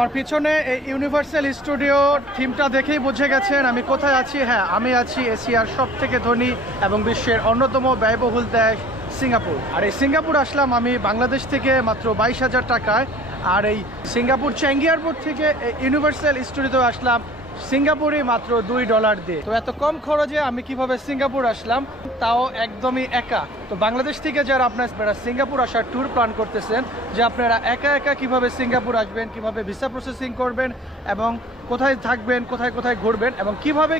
আমার পিছনে এই ইউনিভার্সাল স্টুডিও থিমটা দেখেই বুঝে গেছেন আমি কোথায় আছি। হ্যাঁ, আমি আছি এশিয়ার সবথেকে ধনী এবং বিশ্বের অন্যতম ব্যয়বহুল দেশ সিঙ্গাপুর। আর এই সিঙ্গাপুর আসলাম আমি বাংলাদেশ থেকে মাত্র 22,000 টাকায়। আর এই সিঙ্গাপুর চ্যাঙ্গি এয়ারপোর্ট থেকে ইউনিভার্সাল স্টুডিওতে আসলাম সিঙ্গাপুরে মাত্র $2 দিয়ে। তো এত কম খরচে আমি কিভাবে সিঙ্গাপুর আসলাম, তাও একদমই একা। তো বাংলাদেশ থেকে যারা আপনারা সিঙ্গাপুর আসার ট্যুর প্ল্যান করতেছেন, যে আপনারা একা একা কিভাবে সিঙ্গাপুর আসবেন, কিভাবে ভিসা প্রসেসিং করবেন এবং কোথায় থাকবেন, কোথায় কোথায় ঘুরবেন এবং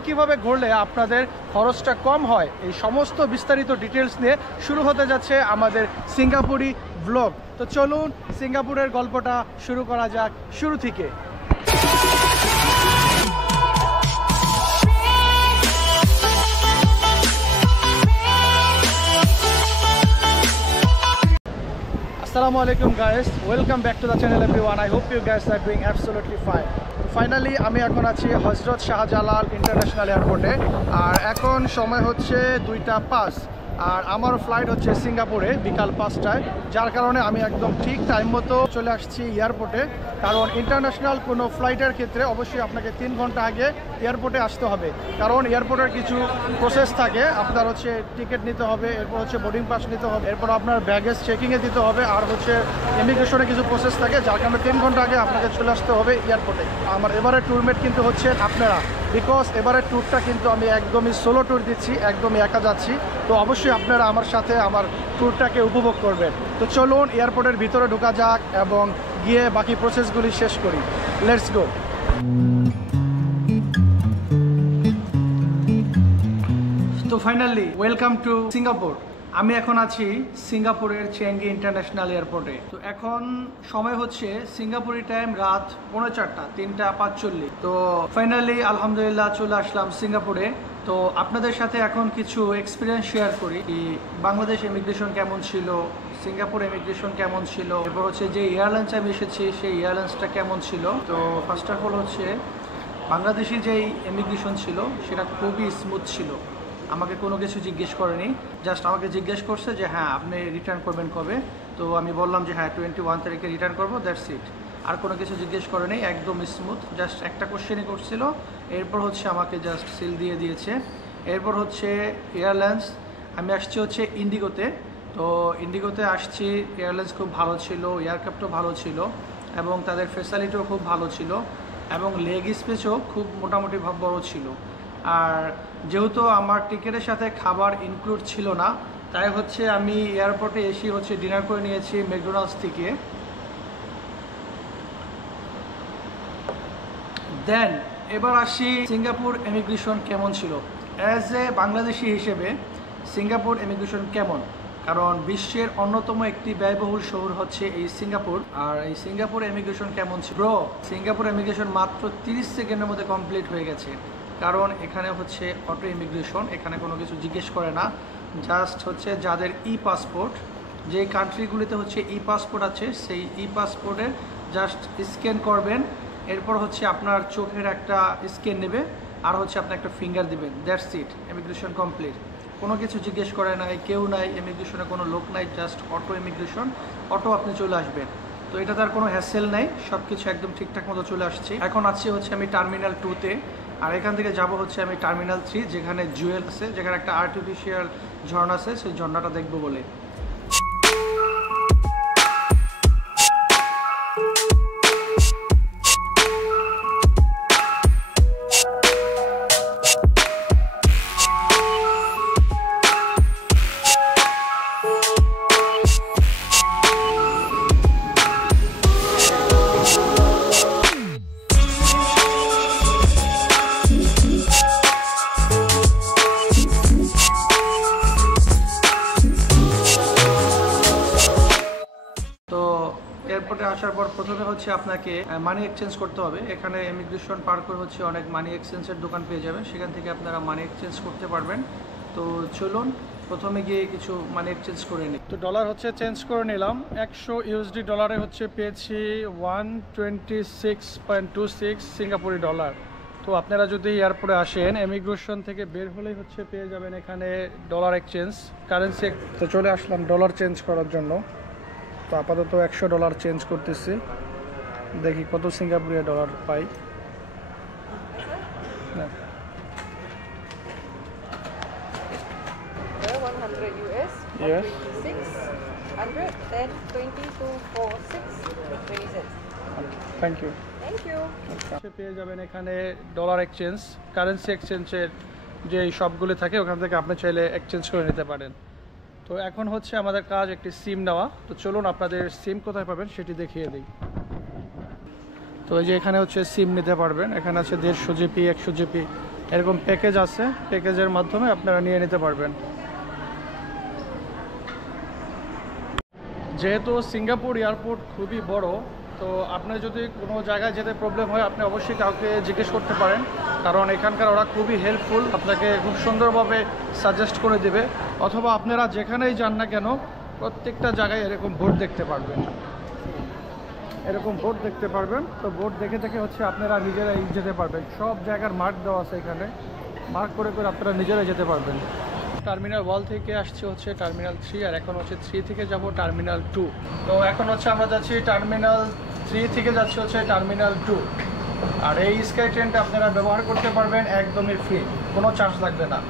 কিভাবে ঘুরলে আপনাদের খরচটা কম হয়, এই সমস্ত বিস্তারিত ডিটেলস নিয়ে শুরু হতে যাচ্ছে আমাদের সিঙ্গাপুরি ব্লগ। তো চলুন সিঙ্গাপুরের গল্পটা শুরু করা যাক শুরু থেকে। Assalamu alaikum guys, welcome back to the channel everyone. I hope you guys are doing absolutely fine. Finally আমি এখন আছি হজরত শাহজালাল ইন্টারন্যাশনাল এয়ারপোর্টে। আর এখন সময় হচ্ছে 2:05 আর আমার ফ্লাইট হচ্ছে সিঙ্গাপুরে বিকাল 5টায়, যার কারণে আমি একদম ঠিক টাইম মতো চলে আসছি এয়ারপোর্টে। কারণ ইন্টারন্যাশনাল কোনো ফ্লাইটের ক্ষেত্রে অবশ্যই আপনাকে 3 ঘন্টা আগে এয়ারপোর্টে আসতে হবে, কারণ এয়ারপোর্টের কিছু প্রসেস থাকে। আপনার হচ্ছে টিকিট নিতে হবে, এরপর হচ্ছে বোর্ডিং পাস নিতে হবে, এরপর আপনার ব্যাগেজ চেকিংয়ে দিতে হবে, আর হচ্ছে ইমিগ্রেশনে কিছু প্রসেস থাকে, যার কারণে 3 ঘন্টা আগে আপনাকে চলে আসতে হবে এয়ারপোর্টে। আমার এবারের ট্যুরমেট কিন্তু হচ্ছে আপনারা, বিকজ এবারের ট্যুরটা কিন্তু আমি একদমই সোলো ট্যুর দিচ্ছি, একদমই একা যাচ্ছি। তো অবশ্যই আপনারা আমার সাথে আমার ট্যুরটাকে উপভোগ করবেন। তো চলুন এয়ারপোর্টের ভিতরে ঢোকা যাক এবং গিয়ে বাকি প্রসেসগুলি শেষ করি। Let's go. তো ফাইনালি ওয়েলকাম টু সিঙ্গাপুর। আমি এখন আছি সিঙ্গাপুরের চেঙ্গি ইন্টারন্যাশনাল এয়ারপোর্টে। তো এখন সময় হচ্ছে সিঙ্গাপুরি টাইম রাত 4:45, 3:45। তো ফাইনালি আলহামদুলিল্লাহ চলে আসলাম সিঙ্গাপুরে। তো আপনাদের সাথে এখন কিছু এক্সপিরিয়েন্স শেয়ার করি, বাংলাদেশ ইমিগ্রেশন কেমন ছিল, সিঙ্গাপুর ইমিগ্রেশন কেমন ছিল, এরপর হচ্ছে যে এয়ারলাইন্স আমি এসেছি সেই এয়ারলাইন্সটা কেমন ছিল। তো ফার্স্ট অফ অল হচ্ছে বাংলাদেশি যেই ইমিগ্রেশন ছিল সেটা খুবই স্মুথ ছিল। আমাকে কোনো কিছু জিজ্ঞেস করেনি, জাস্ট আমাকে জিজ্ঞেস করছে যে হ্যাঁ আপনি রিটার্ন করবেন কবে। তো আমি বললাম যে হ্যাঁ 21 তারিখে রিটার্ন করবো, দ্যাটস ইট। আর কোনো কিছু জিজ্ঞেস করেনি, একদম স্মুথ। জাস্ট একটা কোশ্চেনই করছিল, এরপর হচ্ছে আমাকে জাস্ট সিল দিয়ে দিয়েছে। এরপর হচ্ছে এয়ারলাইন্স, আমি আসছি হচ্ছে ইন্ডিগোতে। তো ইন্ডিগোতে আসছি, এয়ারলাইন্স খুব ভালো ছিল, এয়ারক্রাফটও ভালো ছিল এবং তাদের ফ্যাসিলিটিও খুব ভালো ছিল এবং লেগ স্পেসও খুব মোটামুটি বড় ছিল। আর যেহেতু আমার টিকিটের সাথে খাবার ইনক্লুড ছিল না, তাই হচ্ছে আমি এয়ারপোর্টে এসে হচ্ছে ডিনার করে নিয়েছি ম্যাকডোনাল্ডস থেকে। দেন এবার আসি সিঙ্গাপুর ইমিগ্রেশন কেমন ছিল। অ্যাজ এ বাংলাদেশি হিসেবে সিঙ্গাপুর ইমিগ্রেশন কেমন, কারণ বিশ্বের অন্যতম একটি ব্যয়বহুল শহর হচ্ছে এই সিঙ্গাপুর। আর এই সিঙ্গাপুর ইমিগ্রেশন কেমন ছিল ব্রো, সিঙ্গাপুর ইমিগ্রেশন মাত্র 30 সেকেন্ডের মধ্যে কমপ্লিট হয়ে গেছে। কারণ এখানে হচ্ছে অটো ইমিগ্রেশন, এখানে কোনো কিছু জিজ্ঞেস করে না, জাস্ট হচ্ছে যাদের পাসপোর্ট, যে কান্ট্রিগুলিতে হচ্ছে পাসপোর্ট আছে সেই পাসপোর্টের জাস্ট স্ক্যান করবেন, এরপর হচ্ছে আপনার চোখের একটা স্ক্যান নেবে আর হচ্ছে আপনি একটা ফিঙ্গার দিবেন, দ্যাটস ইট, ইমিগ্রেশন কমপ্লিট। কোনো কিছু জিজ্ঞেস করে নাই, কেউ নাই ইমিগ্রেশনে, কোনো লোক নাই, জাস্ট অটো ইমিগ্রেশন, অটো আপনি চলে আসবেন। তো এটা তার কোনো হ্যাসেল নাই, সব কিছু একদম ঠিকঠাক মতো চলে আসছে। এখন আছি হচ্ছে আমি টার্মিনাল 2-তে, আর এখান থেকে যাব হচ্ছে আমি টার্মিনাল 3, যেখানে জুয়েল আছে, যেখানে একটা আর্টিফিশিয়াল ঝর্ণা আছে, সেই ঝর্ণাটা দেখবো বলে। এয়ারপোর্টে আসার পর প্রথমে হচ্ছে আপনাকে মানি এক্সচেঞ্জ করতে হবে। এখানে ইমিগ্রেশন পার করে হচ্ছে অনেক মানি এক্সচেঞ্জের দোকান পেয়ে যাবেন, সেখান থেকে আপনারা মানি এক্সচেঞ্জ করতে পারবেন। তো চলুন প্রথমে গিয়ে কিছু মানি এক্সচেঞ্জ করে নিই। তো ডলার হচ্ছে চেঞ্জ করে নিলাম, 100 ইউএসডি ডলারে হচ্ছে পেয়েছি 126.26 সিঙ্গাপুরি ডলার। তো আপনারা যদি এয়ারপোর্টে আসেন, ইমিগ্রেশন থেকে বের হলেই হচ্ছে পেয়ে যাবেন এখানে ডলার এক্সচেঞ্জ কারেন্সি। তো চলে আসলাম ডলার চেঞ্জ করার জন্য। তো আপাতত $100 চেঞ্জ করতেছি। দেখি কত সিঙ্গাপুরিয়া ডলার পাই। হ্যাঁ, 100 US, Yes. 600, 10, 20, 2, 4, 6, 20 cents. Thank you. Thank you. পেয়ে যাবেন এখানে ডলার এক্সচেঞ্জ, কারেন্সি এক্সচেঞ্জের যে শপগুলি থাকে ওখান থেকে আপনি চাইলে এক্সচেঞ্জ করে নিতে পারেন। তো এখন হচ্ছে আমাদের কাজ একটি সিম নেওয়া। তো চলুন আপনাদের সিম কোথায় পাবেন সেটি দেখিয়ে দিই। তো এই যে এখানে হচ্ছে সিম নিতে পারবেন, এখানে আছে 150 জিবি, 100 জিবি এরকম প্যাকেজ আছে, প্যাকেজের মাধ্যমে আপনারা নিয়ে নিতে পারবেন। যেহেতু সিঙ্গাপুর এয়ারপোর্ট খুবই বড়, তো আপনি যদি কোনো জায়গায় যেতে প্রবলেম হয় আপনি অবশ্যই কাউকে জিজ্ঞেস করতে পারেন, কারণ এখানকার ওরা খুবই হেল্পফুল, আপনাকে খুব সুন্দরভাবে সাজেস্ট করে দেবে। অথবা আপনারা যেখানেই যান না কেন প্রত্যেকটা জায়গায় এরকম বোর্ড দেখতে পারবেন, এরকম বোর্ড দেখতে পারবেন। তো বোর্ড দেখে দেখে হচ্ছে আপনারা নিজেরাই যেতে পারবেন। সব জায়গার মার্ক দেওয়া আছে, এখানে মার্ক করে করে আপনারা নিজেরাই যেতে পারবেন। টার্মিনাল 1 থেকে আসছে হচ্ছে টার্মিনাল 3, আর এখন হচ্ছে 3 থেকে যাব টার্মিনাল 2। তো এখন হচ্ছে আমরা যাচ্ছি টার্মিনাল 3 থেকে যাচ্ছি হচ্ছে টার্মিনাল 2। আর এই স্কাই ট্রেনটা আপনারা ব্যবহার করতে পারবেন একদমই ফ্রি, কোনো চার্জ লাগবে না।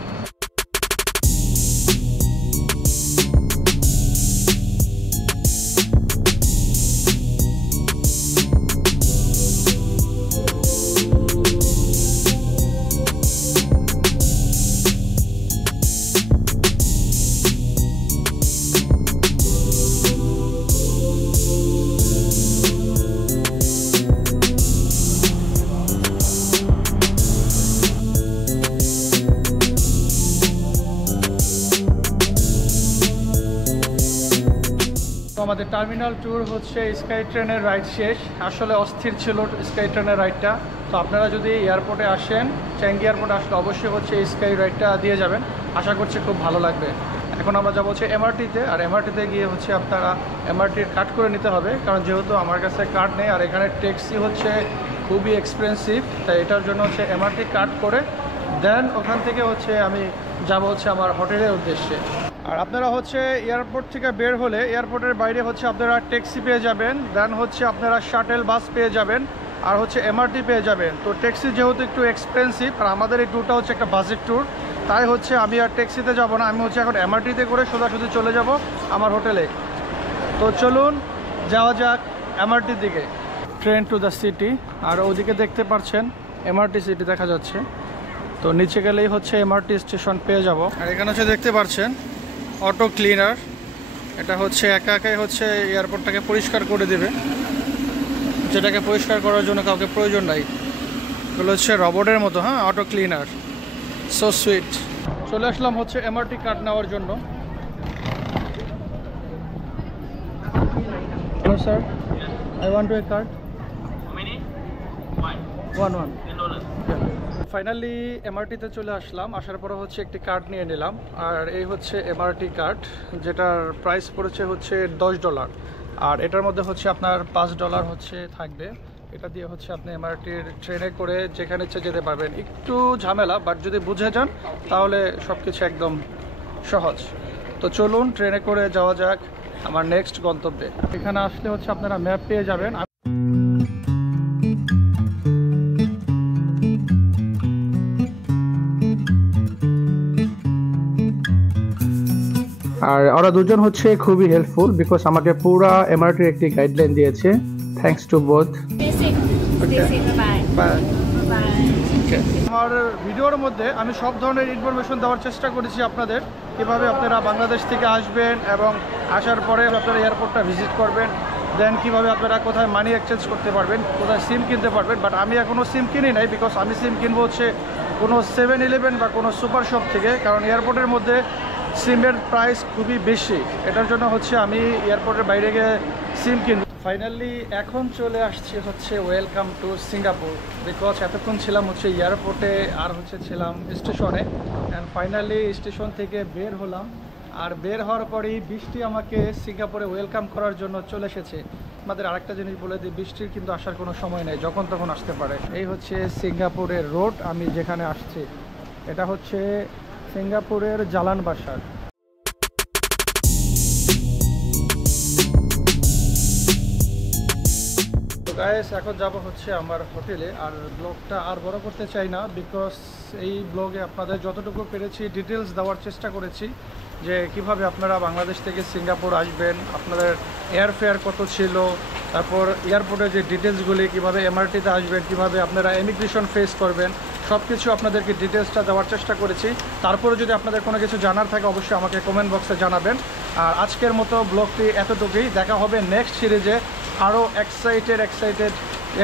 আমাদের টার্মিনাল ট্যুর হচ্ছে স্কাই ট্রেনের রাইড শেষ। আসলে অস্থির ছিল স্কাই ট্রেনের রাইডটা। তো আপনারা যদি এয়ারপোর্টে আসেন, চ্যাঙ্গি এয়ারপোর্টে আসলে অবশ্যই হচ্ছে স্কাই রাইডটা দিয়ে যাবেন, আশা করছি খুব ভালো লাগবে। এখন আমরা যাবো হচ্ছে এমআরটিতে, আর এমআরটিতে গিয়ে হচ্ছে আপনারা এমআরটির কার্ড করে নিতে হবে, কারণ যেহেতু আমার কাছে কার্ড নেই আর এখানে ট্যাক্সি হচ্ছে খুবই এক্সপেন্সিভ, তাই এটার জন্য হচ্ছে এমআরটি কার্ড করে দেন ওখান থেকে হচ্ছে আমি যাব হচ্ছে আমার হোটেলের উদ্দেশ্যে। আর আপনারা হচ্ছে এয়ারপোর্ট থেকে বের হলে এয়ারপোর্টের বাইরে হচ্ছে আপনারা ট্যাক্সি পেয়ে যাবেন, দেন হচ্ছে আপনারা শাটেল বাস পেয়ে যাবেন, আর হচ্ছে এমআরটি পেয়ে যাবেন। তো ট্যাক্সি যেহেতু একটু এক্সপেন্সিভ, আর আমাদের এই ট্যুরটা হচ্ছে একটা বাজেট ট্যুর, তাই হচ্ছে আমি আর ট্যাক্সিতে যাব না, আমি হচ্ছে এখন এমআরটিতে করে সোজাসুজি চলে যাব আমার হোটেলে। তো চলুন যাওয়া যাক এমআরটির দিকে। ট্রেন টু দ্য সিটি, আর ওদিকে দেখতে পাচ্ছেন এমআরটি সিটি দেখা যাচ্ছে। তো নিচে গেলেই হচ্ছে এমআরটি স্টেশন পেয়ে যাব। আর এখানে হচ্ছে দেখতে পাচ্ছেন অটো ক্লিনার, এটা হচ্ছে একা একাই হচ্ছে এয়ারপোর্টটাকে পরিষ্কার করে দেবে, যেটাকে পরিষ্কার করার জন্য কাউকে প্রয়োজন নাই। এগুলো হচ্ছে রবটের মতো, হ্যাঁ, অটো ক্লিনার, সো সুইট। চলে আসলাম হচ্ছে এমআরটি কার্ড নেওয়ার জন্য। Hello sir, I want to a card. One. Finally এমআরটিতে চলে আসলাম, আসার পরে হচ্ছে একটি কার্ড নিয়ে নিলাম। আর এই হচ্ছে এমআরটি কার্ড, যেটার প্রাইস পড়েছে হচ্ছে $10। আর এটার মধ্যে হচ্ছে আপনার $5 হচ্ছে থাকবে। এটা দিয়ে হচ্ছে আপনি এমআরটির ট্রেনে করে যেখানে ইচ্ছে যেতে পারবেন। একটু ঝামেলা, বাট যদি বুঝে যান তাহলে সব কিছু একদম সহজ। তো চলুন ট্রেনে করে যাওয়া যাক আমার নেক্সট গন্তব্যে। এখানে আসলে হচ্ছে আপনারা ম্যাপ পেয়ে যাবেন। আর ওরা দুজন হচ্ছে খুবই হেল্পফুল, বিকজ আমাকে পুরা এমআরটির একটি গাইডলাইন দিয়েছে। Thanks to both. আমার ভিডিওর মধ্যে আমি সব ধরনের ইনফরমেশন দেওয়ার চেষ্টা করেছি আপনাদের, কীভাবে আপনারা বাংলাদেশ থেকে আসবেন এবং আসার পরে আপনারা এয়ারপোর্টটা ভিজিট করবেন, দেন কীভাবে আপনারা কোথায় মানি এক্সচেঞ্জ করতে পারবেন, কোথায় সিম কিনতে পারবেন। বাট আমি এখনও সিম কিনি নাই, বিকজ আমি সিম কিনবো হচ্ছে কোনো 7-Eleven বা কোনো সুপার শপ থেকে, কারণ এয়ারপোর্টের মধ্যে সিমের প্রাইস খুবই বেশি। এটার জন্য হচ্ছে আমি এয়ারপোর্টের বাইরে গিয়ে সিম কিনব। ফাইনালি এখন চলে আসছি হচ্ছে ওয়েলকাম টু সিঙ্গাপুর, বিকজ এতক্ষণ ছিলাম হচ্ছে এয়ারপোর্টে আর হচ্ছে ছিলাম স্টেশনে, অ্যান্ড ফাইনালি স্টেশন থেকে বের হলাম। আর বের হওয়ার পরেই বৃষ্টি আমাকে সিঙ্গাপুরে ওয়েলকাম করার জন্য চলে এসেছে। আমাদের আরেকটা জিনিস বলে দিই, বৃষ্টির কিন্তু আসার কোনো সময় নেই, যখন তখন আসতে পারে। এই হচ্ছে সিঙ্গাপুরের রোড, আমি যেখানে আসছি এটা হচ্ছে সিঙ্গাপুরের জালান বাসার। তো গাইস এখন যাব হচ্ছে আমার হোটেলে। আর ব্লগটা আর বড় করতে চাই না, বিকজ এই ব্লগে আপনাদের যতটুকু পেরেছি ডিটেলস দেওয়ার চেষ্টা করেছি যে কিভাবে আপনারা বাংলাদেশ থেকে সিঙ্গাপুর আসবেন, আপনাদের এয়ারফেয়ার কত ছিল, তারপর এয়ারপোর্টের যে ডিটেলসগুলি, কীভাবে এমআরটিতে আসবেন, কিভাবে আপনারা ইমিগ্রেশন ফেস করবেন, সব কিছু আপনাদেরকে ডিটেলসটা দেওয়ার চেষ্টা করেছি। তারপরে যদি আপনাদের কোনো কিছু জানার থাকে অবশ্যই আমাকে কমেন্ট বক্সে জানাবেন। আর আজকের মতো ব্লগটি এতটুকুই, দেখা হবে নেক্সট সিরিজে। আরও এক্সাইটেড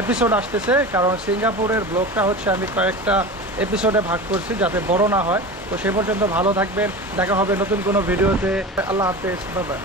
এপিসোড আসতেছে, কারণ সিঙ্গাপুরের ব্লগটা হচ্ছে আমি কয়েকটা এপিসোডে ভাগ করছি যাতে বড় না হয়। তো সে পর্যন্ত ভালো থাকবেন, দেখা হবে নতুন কোনো ভিডিওতে। আল্লাহ হাফেজ, বাই বাই।